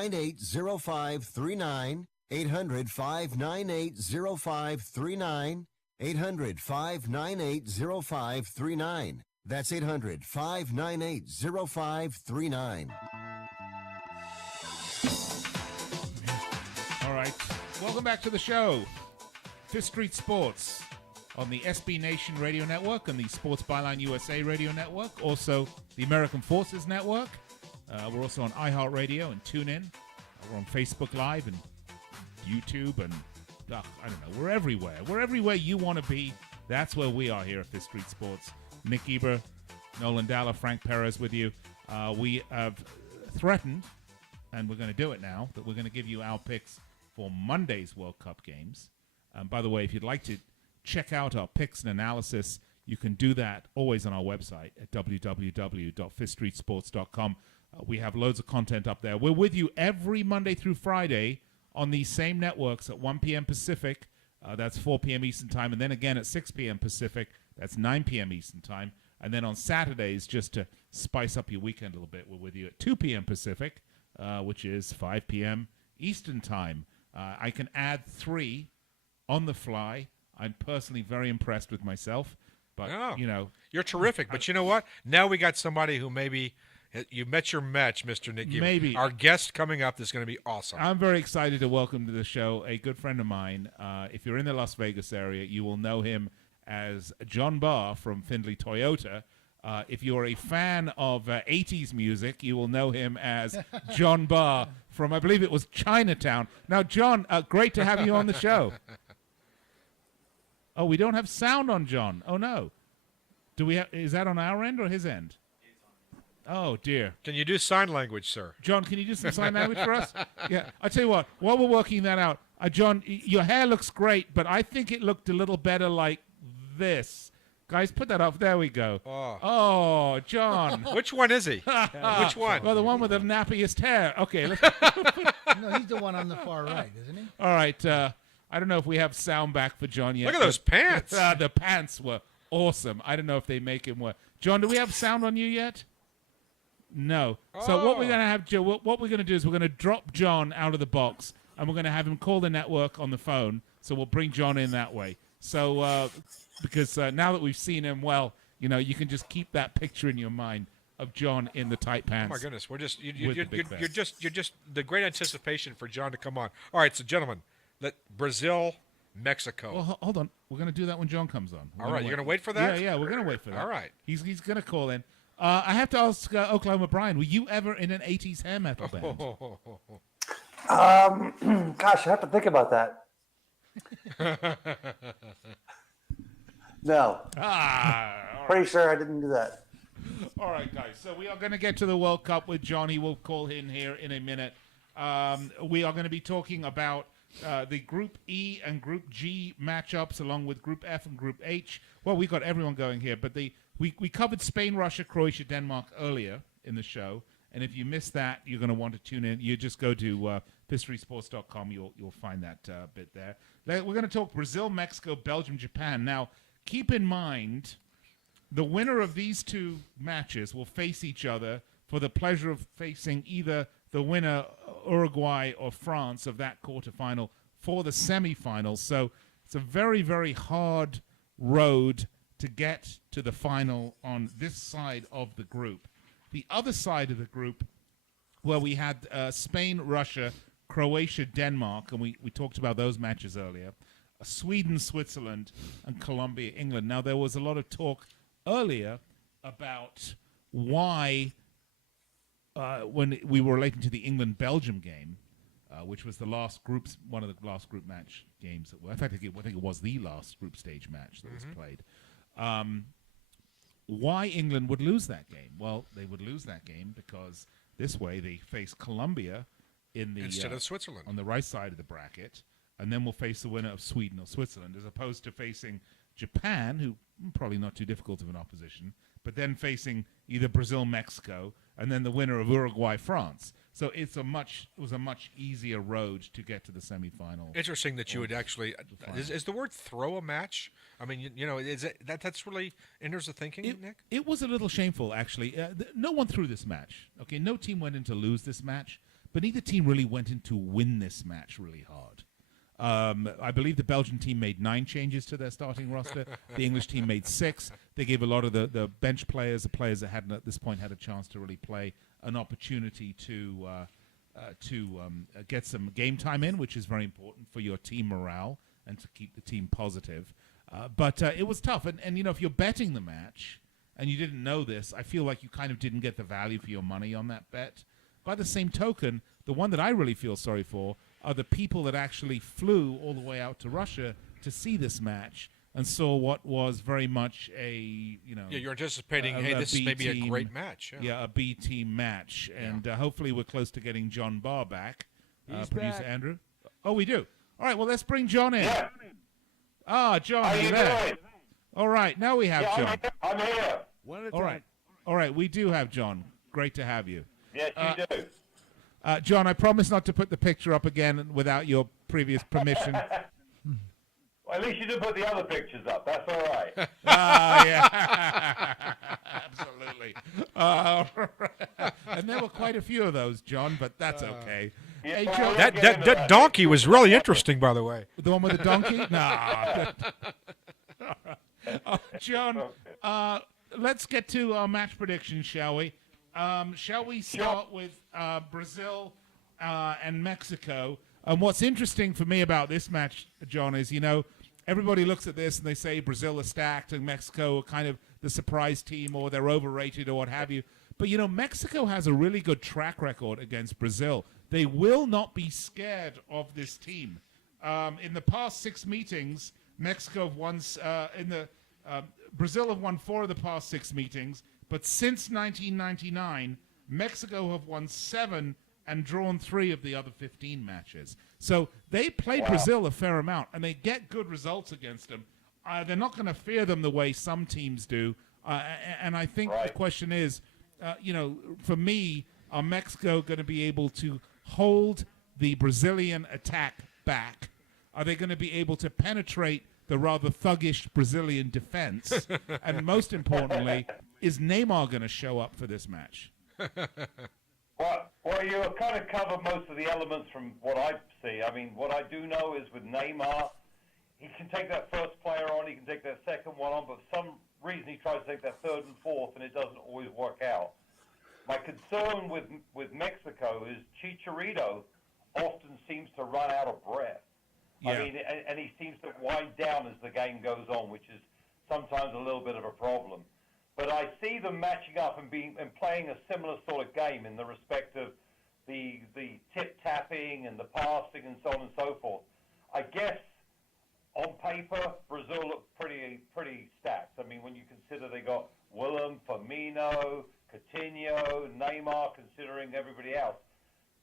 598-0539, 800-598-0539, 800-598-0539. That's 800-598-0539. All right. Welcome back to the show. Fifth Street Sports on the SB Nation Radio Network and the Sports Byline USA Radio Network. Also, the American Forces Network. We're also on iHeartRadio and TuneIn. We're on Facebook Live and YouTube and, I don't know, we're everywhere. We're everywhere you want to be. That's where we are here at Fifth Street Sports. Nick Eber, Nolan Dalla, Frank Perez with you. We have threatened, and we're going to do it now, that we're going to give you our picks for Monday's World Cup games. By the way, if you'd like to check out our picks and analysis, you can do that always on our website at www.fifthstreetsports.com. We have loads of content up there. We're with you every Monday through Friday on these same networks at 1 p.m. Pacific. That's 4 p.m. Eastern Time. And then again at 6 p.m. Pacific. That's 9 p.m. Eastern Time. And then on Saturdays, just to spice up your weekend a little bit, we're with you at 2 p.m. Pacific, which is 5 p.m. Eastern Time. I can add 3 on the fly. I'm personally very impressed with myself. But, you know. You're terrific. But you know what? Now we got somebody who maybe you met your match, Mr. Nick. Maybe. Our guest coming up is going to be awesome. I'm very excited to welcome to the show a good friend of mine. If you're in the Las Vegas area, you will know him as John Barr from Findlay Toyota. If you're a fan of 80s music, you will know him as John Barr from, I believe it was Chinatown. Now, John, great to have you on the show. Oh, we don't have sound on John. Oh, no. Do we have? Is that on our end or his end? Oh, dear. Can you do sign language, sir? John, can you do some sign language for us? Yeah. I tell you what, while we're working that out, John, your hair looks great, but I think it looked a little better like this. Guys, put that up. There we go. Oh, John. Which one is he? Which one? Well, the one with the nappiest hair. Okay. Let's No, he's the one on the far right, isn't he? All right. I don't know if we have sound back for John yet. Look at those pants. The pants were awesome. I don't know if they make him work. John, do we have sound on you yet? No. So what we're going to have, Joe, what we're going to do is we're going to drop John out of the box, and we're going to have him call the network on the phone, so we'll bring John in that way. So because now that we've seen him, well, you know, you can just keep that picture in your mind of John in the tight pants. Oh my goodness, we're just you're just the great anticipation for John to come on. All right, so gentlemen, Brazil, Mexico. Well, hold on. We're going to do that when John comes on. All right, you're going to wait for that? Yeah, we're going to wait for that. All right. He's going to call in. I have to ask Oklahoma Brian, were you ever in an 80s hair metal band? Gosh, I have to think about that. No. Pretty sure I didn't do that. All right, guys. So we are going to get to the World Cup with John. He will call in here in a minute. We are going to be talking about the Group E and Group G matchups, along with Group F and Group H. Well, we've got everyone going here, but we covered Spain, Russia, Croatia, Denmark earlier in the show. And if you missed that, you're going to want to tune in. You just go to fifthstreetsports.com. You'll find that bit there. We're going to talk Brazil, Mexico, Belgium, Japan. Now, keep in mind, the winner of these two matches will face each other for the pleasure of facing either the winner, Uruguay or France, of that quarterfinal for the semifinals. So it's a very, very hard road to get to the final on this side of the group. The other side of the group, where we had Spain, Russia, Croatia, Denmark, and we talked about those matches earlier, Sweden, Switzerland, and Colombia, England. Now, there was a lot of talk earlier about why, when we were relating to the England-Belgium game, which was one of the last group match games. In fact, I think it was the last group stage match that was played. Why England would lose that game? Well, they would lose that game because this way they face Colombia instead of Switzerland on the right side of the bracket, and then we'll face the winner of Sweden or Switzerland, as opposed to facing Japan, who probably not too difficult of an opposition, but then facing either Brazil, Mexico, and then the winner of Uruguay, France. So it was a much easier road to get to the semifinal. Interesting that you would actually is the word throw a match? I mean, you know, is it that's really enters the thinking, Nick? It was a little shameful, actually. No one threw this match. Okay, no team went in to lose this match, but neither team really went in to win this match really hard. I believe the Belgian team made 9 changes to their starting roster. The English team made 6. They gave a lot of the bench players, the players that hadn't at this point had a chance to really play, an opportunity to get some game time in, which is very important for your team morale and to keep the team positive. But it was tough. And, you know, if you're betting the match and you didn't know this, I feel like you kind of didn't get the value for your money on that bet. By the same token, the one that I really feel sorry for are the people that actually flew all the way out to Russia to see this match and saw what was very much a, you know... Yeah, you're anticipating, hey, this is maybe a great match. Yeah, a B-team match. And hopefully we're close to getting John Barr back. Producer back. Andrew. Oh, we do. All right, well, let's bring John in. Yeah. Ah, John, How you're you there. doing? All right, now we have John. I'm here. One at a All time. right. All right, we do have John. Great to have you. Yes, you do. John, I promise not to put the picture up again without your previous permission. Well, at least you didn't put the other pictures up. That's all right. Yeah. Absolutely. And there were quite a few of those, John, but that's okay. Yeah, Hey, well, John, we'll get into That donkey was really interesting, by the way. the one with the donkey? No. John, let's get to our match predictions, shall we? Shall we start with Brazil and Mexico? And what's interesting for me about this match, John, is, you know, everybody looks at this and they say Brazil are stacked and Mexico are kind of the surprise team or they're overrated or what have you. But, you know, Mexico has a really good track record against Brazil. They will not be scared of this team. In the past 6 meetings, Mexico have won Brazil have won 4 of the past 6 meetings, but since 1999, Mexico have won 7 and drawn 3 of the other 15 matches. So they played Brazil a fair amount, and they get good results against them. They're not going to fear them the way some teams do. And I think the question is, you know, for me, are Mexico going to be able to hold the Brazilian attack back? Are they going to be able to penetrate the rather thuggish Brazilian defense? And most importantly, is Neymar going to show up for this match? Well, you kind of covered most of the elements from what I see. I mean, what I do know is with Neymar, he can take that first player on, he can take that second one on, but for some reason he tries to take that third and fourth, and it doesn't always work out. My concern with Mexico is Chicharito often seems to run out of breath. Yeah. I mean, and he seems to wind down as the game goes on, which is sometimes a little bit of a problem. But I see them matching up and playing a similar sort of game in the respect of the tip-tapping and the passing and so on and so forth. I guess on paper, Brazil look pretty stacked. I mean, when you consider they got Willem, Firmino, Coutinho, Neymar, considering everybody else.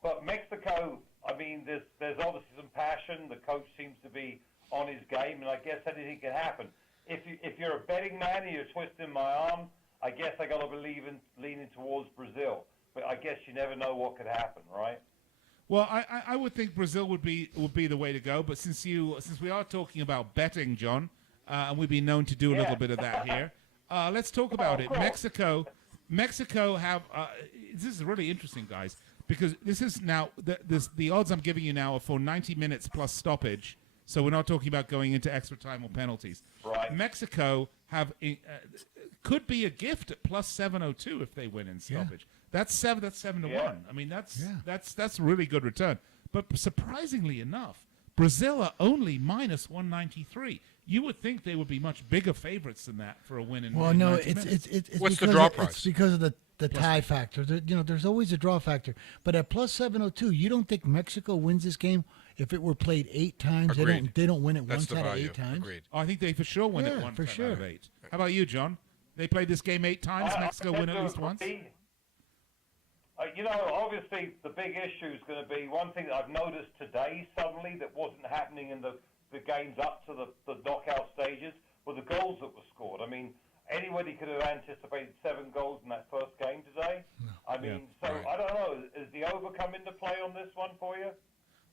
But Mexico, I mean, there's obviously some passion. The coach seems to be on his game, and I guess anything can happen. If you're a betting man and you're twisting my arm, I guess I got to be leaning towards Brazil. But I guess you never know what could happen, right? Well, I would think Brazil would be the way to go. But since we are talking about betting, John, and we've been known to do a little bit of that here, let's talk about it. Mexico have this is really interesting, guys, because this is now the odds I'm giving you now are for 90 minutes plus stoppage. So we're not talking about going into extra time or penalties. Right. Mexico could be a gift at plus 702 if they win in stoppage. That's 7 to 1. I mean, that's a really good return. But surprisingly enough, Brazil are only minus 193. You would think they would be much bigger favorites than that for a win in. Well, no, it's What's the because draw it's price? because of the tie factor. There's always a draw factor. But at plus 702, you don't think Mexico wins this game if it were played 8 times? Agreed. They don't win it That's once the out of value. 8 times. Agreed. I think they for sure win it Yeah, one for time sure. out of 8. How about you, John? They played this game 8 times. Mexico win at least once. You know, obviously the big issue is going to be one thing that I've noticed today suddenly that wasn't happening in the games up to the knockout stages were the goals that were scored. I mean, anybody could have anticipated 7 goals in that first game today. No. I mean, I don't know. Is the over come into play on this one for you?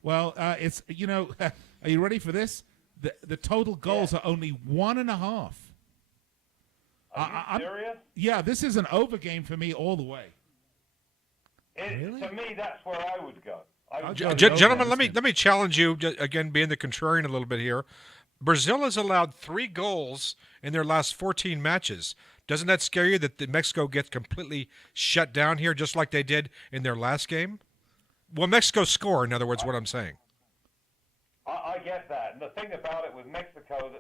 Well, it's are you ready for this? The total goals are only 1.5. Are you serious? Yeah, this is an over game for me all the way. Really? To me, that's where I would go. Gentlemen, let me challenge you again, being the contrarian a little bit here. Brazil has allowed 3 goals in their last 14 matches. Doesn't that scare you that Mexico gets completely shut down here, just like they did in their last game? Well, Mexico score, in other words, what I'm saying. I get that. And the thing about it with Mexico,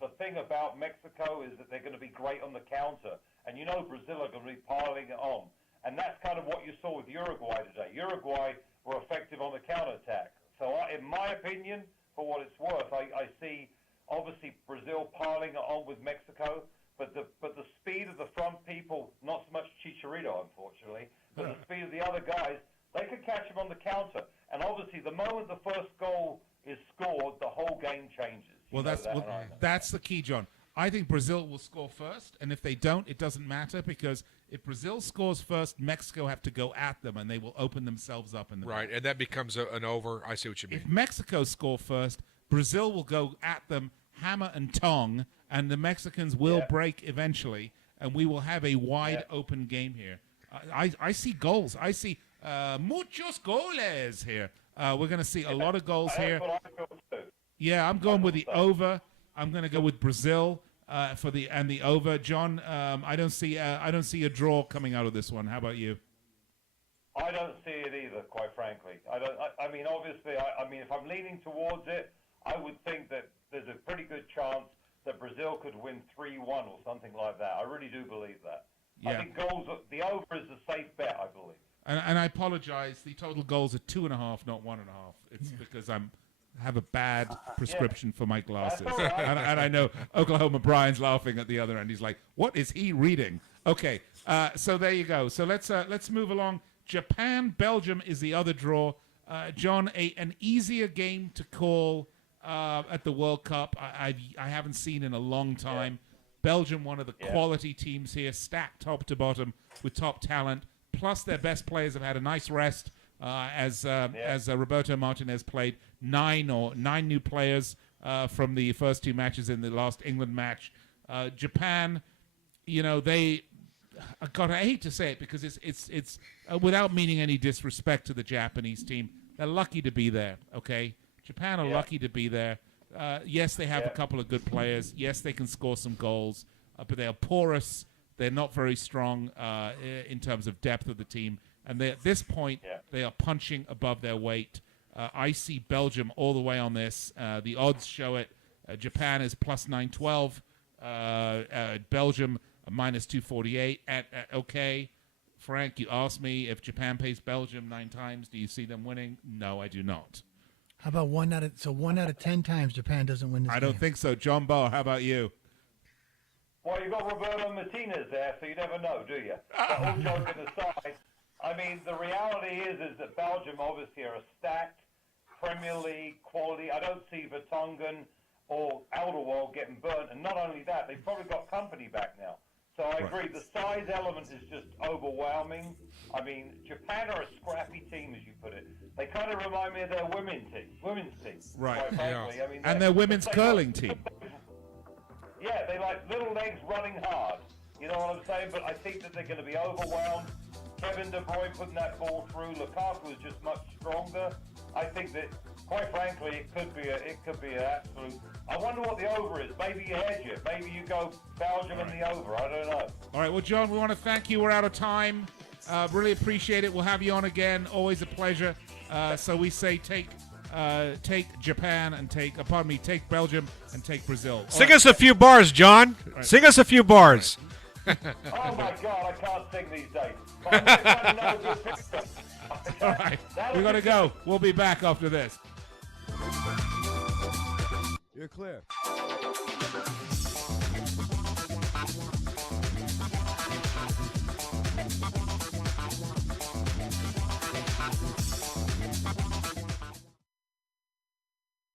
the thing about Mexico is that they're going to be great on the counter. And Brazil are going to be piling it on. And that's kind of what you saw with Uruguay today. Uruguay were effective on the counterattack. So in my opinion, for what it's worth, I see obviously Brazil piling it on with Mexico, but the speed of the front people, not so much Chicharito, unfortunately, but the speed of the other guys, they could catch him on the counter. And obviously, the moment the first goal is scored, the whole game changes. Well, that's the key, John. I think Brazil will score first, and if they don't, it doesn't matter, because if Brazil scores first, Mexico have to go at them, and they will open themselves up in the right, and that becomes an over. I see what you mean. If Mexico score first, Brazil will go at them hammer and tong, and the Mexicans will break eventually, and we will have a wide open game here. I see goals. I see muchos goles here. We're going to see a lot of goals here. That's what I feel too. Yeah, I'm going with the over. I'm going to go with Brazil for the over. John, I don't see a draw coming out of this one. How about you? I don't see it either, quite frankly. Obviously, if I'm leaning towards it, I would think that there's a pretty good chance that Brazil could win 3-1 or something like that. I really do believe that. Yeah. I think the over is a safe bet, I believe. And I apologize. The total goals are 2.5, not 1.5. It's because I have a bad prescription for my glasses. That's all right. and I know Oklahoma Brian's laughing at the other end. He's like, "What is he reading?" Okay, so there you go. So let's move along. Japan, Belgium is the other draw. John, an easier game to call at the World Cup. I haven't seen in a long time. Belgium, one of the quality teams here, stacked top to bottom with top talent. Plus, their best players have had a nice rest as Roberto Martinez played. Nine new players from the first 2 matches in the last England match. Japan, I hate to say it because it's without meaning any disrespect to the Japanese team. They're lucky to be there. Okay, Japan are lucky to be there. Yes, they have a couple of good players. Yes, they can score some goals, but they are porous. They're not very strong in terms of depth of the team. And at this point, they are punching above their weight. I see Belgium all the way on this. The odds show it. Japan is plus 912. Belgium minus 248. Okay, Frank, you asked me if Japan plays Belgium 9 times, do you see them winning? No, I do not. How about 1 out of 10 times Japan doesn't win this game? I don't think so. John Barr, how about you? Well, you've got Roberto Martinez there, so you never know, do you? But all joking aside, the reality is that Belgium obviously are a stacked Premier League quality. I don't see Vertonghen or Alderweireld getting burnt, and not only that, they've probably got company back now. So I agree, the size element is just overwhelming. Japan are a scrappy team, as you put it. They kind of remind me of their women's team. Right. Quite frankly. And their women's curling team. Yeah, they like little legs running hard. You know what I'm saying? But I think that they're going to be overwhelmed. Kevin De Bruyne putting that ball through. Lukaku is just much stronger. I think that, quite frankly, it could be an absolute. I wonder what the over is. Maybe you hedge it. Maybe you go Belgium and the over. I don't know. All right. Well, John, we want to thank you. We're out of time. Really appreciate it. We'll have you on again. Always a pleasure. So we say take Japan and take Belgium and take Brazil. Sing us a few bars, John. Right. Sing us a few bars. Oh my God, I can't sing these days. I'm trying to know a good picture. All right, we gotta go. We'll be back after this. You're clear.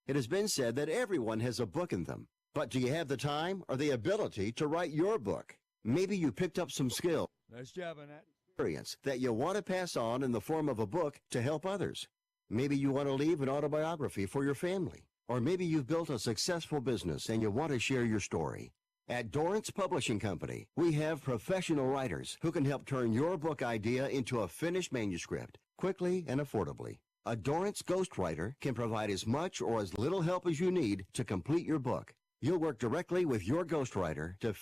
It has been said that everyone has a book in them. But do you have the time or the ability to write your book? Maybe you picked up some skill. Nice job on that. Experience that you want to pass on in the form of a book to help others. Maybe you want to leave an autobiography for your family. Or maybe you've built a successful business and you want to share your story. At Dorrance Publishing Company, we have professional writers who can help turn your book idea into a finished manuscript quickly and affordably. A Dorrance ghostwriter can provide as much or as little help as you need to complete your book. You'll work directly with your ghostwriter to